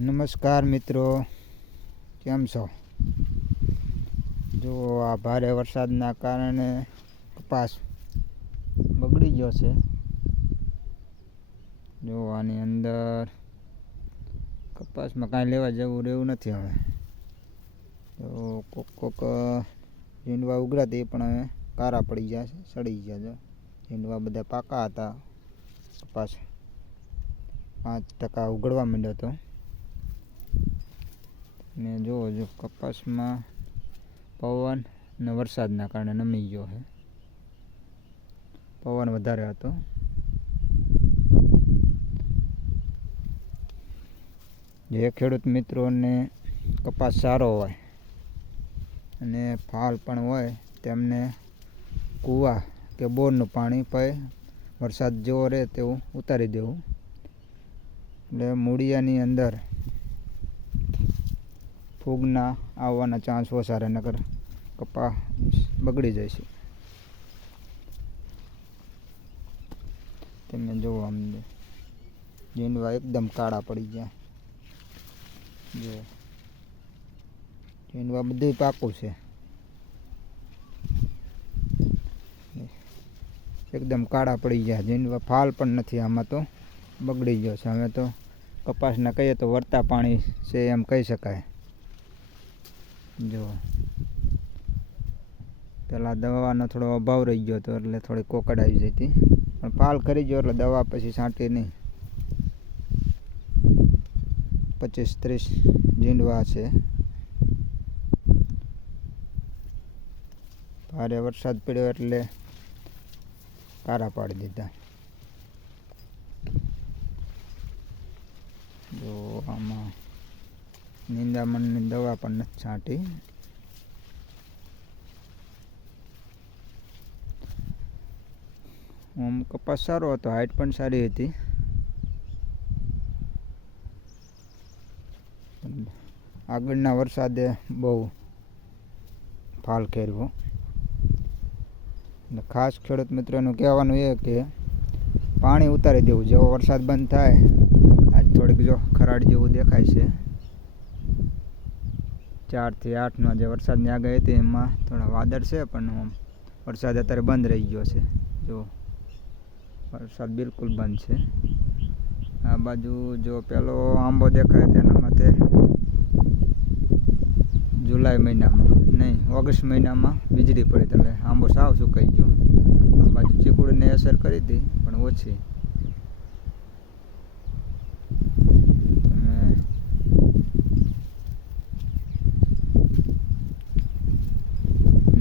નમસ્કાર મિત્રો, કેમ છો? જો આ ભારે વરસાદના કારણે કપાસ બગડી ગયો છે. જો આની અંદર કપાસમાં કાંઈ લેવા જવું રહેવું નથી હવે. તો કોક કોક ઝીંડવા ઉગરાતી પણ હવે કારા પડી ગયા છે, સડી ગયા છે. ઝીંડવા બધા પાકા હતા. કપાસ પાંચ ટકા ઉગડવા માંડ્યો હતો. ને જો જો કપાસમાં પવન ને વરસાદના કારણે નમી ગયો છે. પવન વધારે હતો. જે ખેડૂત મિત્રોને કપાસ સારો હોય અને ફાલ પણ હોય તેમને કૂવા કે બોરનું પાણી પે વરસાદ જેવો રહે તેવું ઉતારી દેવું. એટલે મૂળિયાની અંદર ફૂગના આવવાના ચાન્સ વધારે નગર કપા બગડી જાય છે. તમે જુઓ અમને ઝીંડવા એકદમ કાળા પડી ગયા. જો. ઝીંડવા બધું પાકું છે. એકદમ કાળા પડી ગયા. ઝીંડવા ફાલ પણ નથી, આમાં તો બગડી ગયો છે. હવે તો કપાસના કહીએ તો વરતા પાણી છે એમ કહી શકાય. જો. પહેલાં દવાનો થોડો અભાવ રહી ગયો હતો એટલે થોડી કોકડ આવી જઈ હતી પણ પાલ કરી ગયો એટલે દવા પછી છાંટી નહીં. પચીસ ત્રીસ ઝીંડવા છે. ભારે વરસાદ પડ્યો એટલે કારા પાડી દીધા. જો આમાં નિંદામણની દવા પણ નથી છાંટી. હું કપાસ સારો હતો, હાઈટ પણ સારી હતી. આગળના વરસાદે બહુ ફાલ ખેરવો અને ખાસ ખેડૂત મિત્રોનું કહેવાનું એ કે પાણી ઉતારી દેવું, જેવો વરસાદ બંધ થાય, આજ થોડીક જો ખરાડ જેવું દેખાય છે. ચારથી આઠનો જે વરસાદની આગાહી હતી, એમાં થોડા વાદળ છે, પણ વરસાદ અત્યારે બંધ રહી ગયો છે. જો, વરસાદ બિલકુલ બંધ છે. આ બાજુ જો પેલો આંબો દેખાય તેના માથે જુલાઈ મહિનામાં, નહીં, ઓગસ્ટ મહિનામાં વીજળી પડી. એટલે આંબો સાવ સુકાઈ ગયો. આ બાજુ ચીકુડીને અસર કરી હતી, પણ ઓછી તમે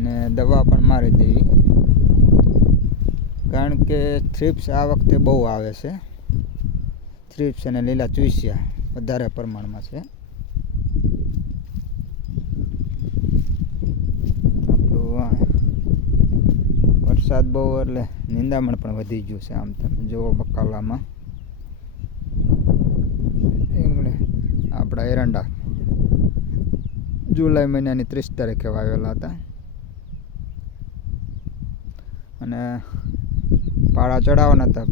ને દવા પણ મારી દેવી. કારણ કે થ્રીપ્સ આ વખતે બહુ આવે છે. થ્રીપ્સ અને લીલા ચૂસ્યા વધારે પ્રમાણમાં છે. વરસાદ બહુ એટલે નિંદામણ પણ વધી ગયું છે આમ તમે જુઓ બકાલામાં. આપણા એરંડા જુલાઈ મહિનાની ત્રીસ તારીખે વાવેલા હતા. અને પાળા ચડાવવાના હતા.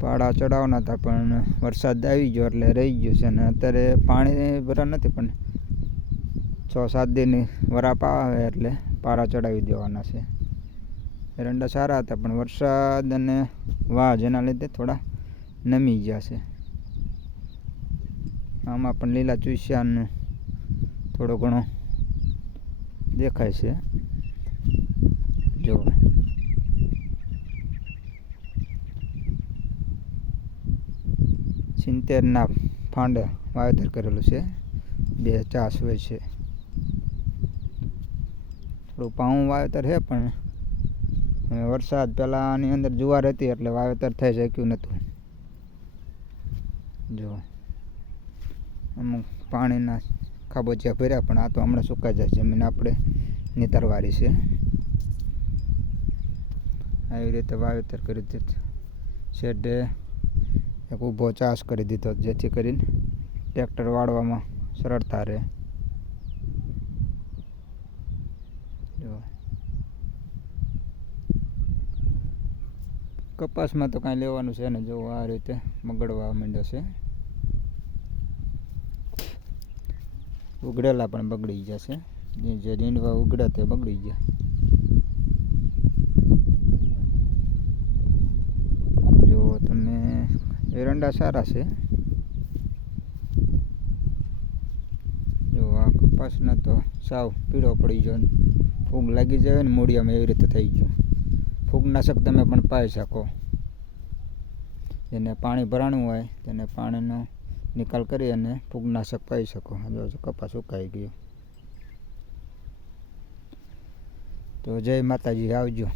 પાળા ચડાવવાના હતા, પણ વરસાદ આવી ગયો એટલે રહી ગયું છે અને અત્યારે પાણી ભરા નથી, પણ છ સાત દિનની વરાપ આવે એટલે પાળા ચડાવી દેવાના છે. એરંડા સારા હતા, પણ વરસાદ અને વાહ જેના લીધે થોડા નમી ગયા છે. આમાં પણ લીલા ચૂસ્યા થોડો ઘણો દેખાય છે. જો. સિત્તેરના ફાંડે વાવેતર કરેલું છે. બે ચાસ હોય છે. થોડું પાઉં વાવેતર છે પણ વરસાદ પહેલાં આની અંદર જુવાર હતી એટલે વાવેતર થઈ શક્યું નહોતું. જો. અમુક પાણીના ખાબોચિયા ભર્યા પણ આ તો હમણાં સુકાઈ જાય જમીન આપણે નિતરવારી છે. આવી રીતે વાવેતર કરી દીધું. છેડે એક ઊભો ચાસ કરી દીધો, જેથી કરીને ટ્રેક્ટર વાળવામાં સરળતા રહે. કપાસમાં તો કાંઈ લેવાનું છે ને? જો આ રીતે મગડવા માંડ્યો છે. ઉગડેલા પણ બગડી જશે. જે જે રીંડવા ઉગડ્યા તે બગડી ગયા. જો તમે એરંડા સારા છે. જો આ કપાસના તો સાવ પીળો પડી ગયો ને. ફૂગ લાગી જાય ને મૂળિયામાં એવી રીતે થઈ ગયું. ફૂગનાશક તમે પણ પાઈ શકો. જેને પાણી ભરાણું હોય તેને પાણીનો નિકાલ કરી અને ફૂગનાશક પાઈ શકો. જો કપાસ ઉકાઈ ગયો. તો જય માતાજી આવજો.